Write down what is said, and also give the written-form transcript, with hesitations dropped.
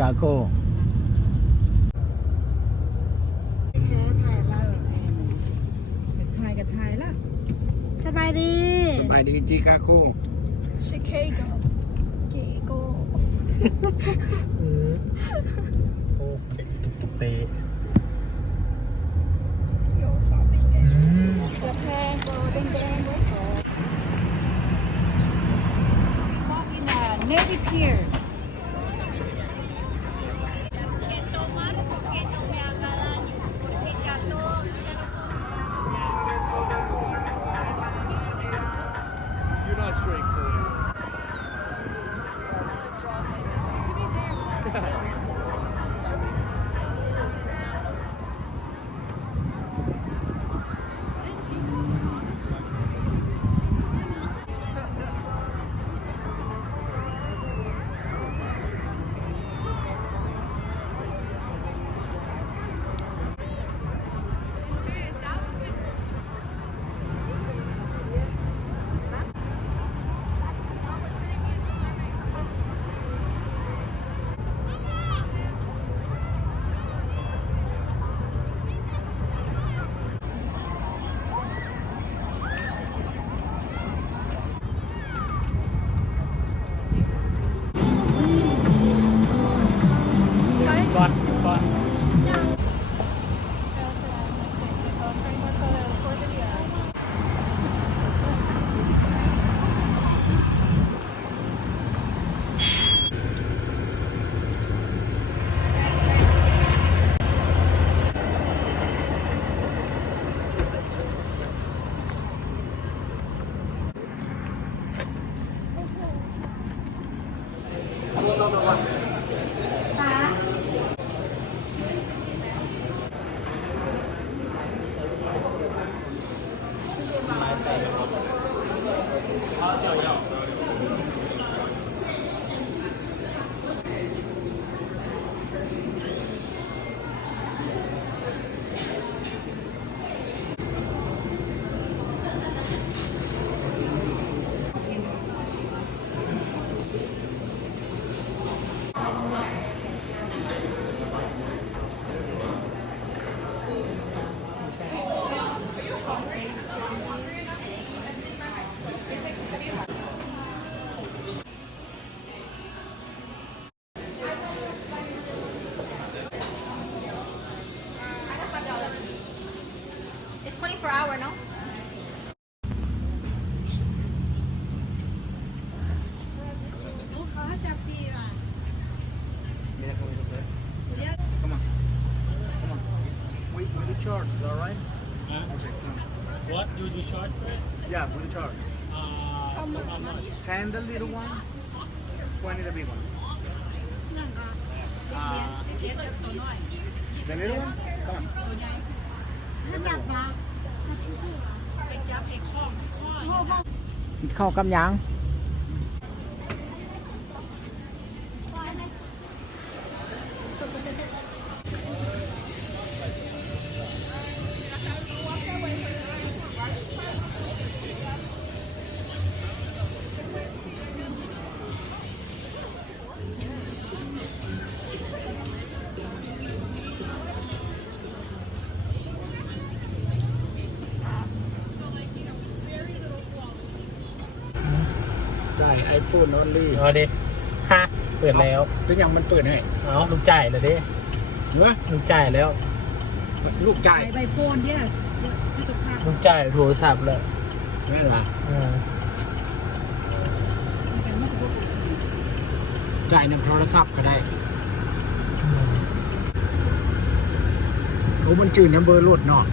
กาโกถ่ายกับถ่ายละสบายดี สบายดีจิคาโก ชิคาโกเกโกโอ้เด็กตุกตุกเตะ โยสอบเป็นไงกระแพงโกแดงๆไว้ก่อนพอกอินาเนวิเพียร์ You're not straightforward. Fun. 24 hour, no? เขาให้จับฟรีป่ะ Come on. Come on. With the charge, is that right? Okay, come on. What you do charge for it? Yeah, with the charge. How much? 10 the little one, 20 the big one. The little one? Come on. ถ้าจับนะ กินข้าวกับยัง จ่าย iPhone only เอาดิฮะเปิดแล้ว เป็นอย่างมันเปิดให้ เอาลุงจ่ายเลยดิ เนอะ ลุงจ่ายแล้ว ลูกจ่าย ไอโฟน yes ลุงจ่ายโทรศัพท์เลย นี่เหรอจ่ายนำโทรศัพท์ก็ได้โอ้มันจืดน้ำเบอร์รถเนาะ